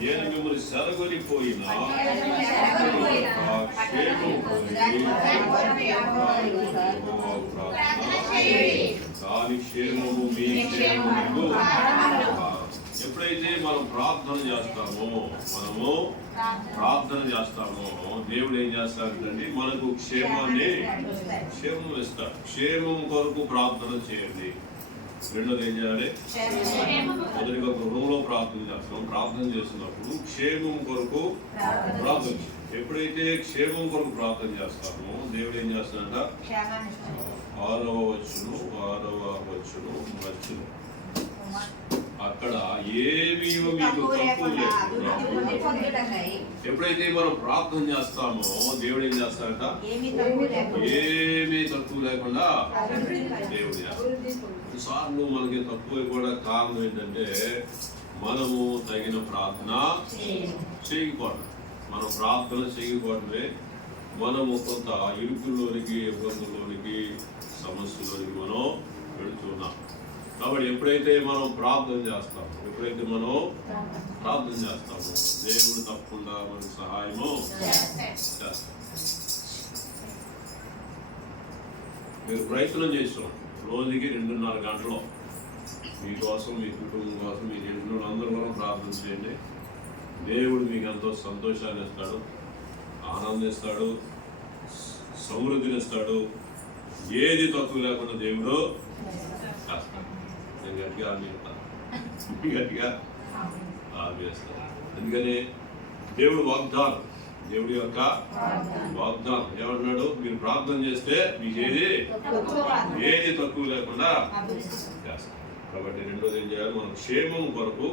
నేను మిమ్మల్ని సెలగొనిపోయినా క్షేమం దాని క్షేమము మీ క్షేమము. ఎప్పుడైతే మనం ప్రార్థన చేస్తామో దేవుడు ఏం చేస్తాడంటే మనకు క్షేమం ఇస్తాడు. క్షేమం కొరకు ప్రార్థన చేయండి. రెండోది ఏం చేయాలి? మొదటిగా గృహంలో ప్రార్థన చేస్తాం. ప్రార్థన చేస్తున్నప్పుడు క్షేమం కొరకు ప్రార్థన. ఎప్పుడైతే క్షేమం కొరకు ప్రార్థన చేస్తామో దేవుడు ఏం చేస్తాడంట? 6వ వచనం అక్కడ ఏమీ మీకు తక్కువ లేకుండా. ఎప్పుడైతే మనం ప్రార్థన చేస్తామో దేవుడు ఏం చేస్తాడంట? ఏమీ తక్కువ లేకుండా దేవుడు చేస్తాడు. కొన్నిసార్లు మనకి తక్కువ కూడా కారణం ఏంటంటే మనము తగిన ప్రార్థన చేయకపోవడం. మనం ప్రార్థన చేయకపోవడమే మనము కొంత ఇరుకుల్లోనికి, ఇబ్బందుల్లోనికి, సమస్యలోనికి మనం వెళుతున్నాం. కాబట్టి ఎప్పుడైతే మనం ప్రార్థన చేస్తామో దేవుడు తప్పకుండా మనకు సహాయము చేస్తాడు. మీరు ప్రయత్నం చేస్తాం రోజుకి 2.5 గంటలు మీకోసం, మీ కుటుంబం కోసం, మీ ఇంట్లో అందరూ కూడా ప్రార్థన చేయండి. దేవుడు మీకు ఎంతో సంతోషాన్ని ఇస్తాడు, ఆనందిస్తాడు, సమృద్ధిని ఇస్తాడు. ఏది తక్కువ లేకుండా దేవుడు చేస్తాడు. నేను గట్టిగా ఆపేస్తాను. అందుకని దేవుడి యొక్క వాగ్దానం ఏమన్నాడు? మీరు ప్రార్థన చేస్తే మీకు ఏది తక్కువ లేకుండా చేస్తాం. కాబట్టి రెండోది ఏం చేయాలి? మనం క్షేమం కొరకు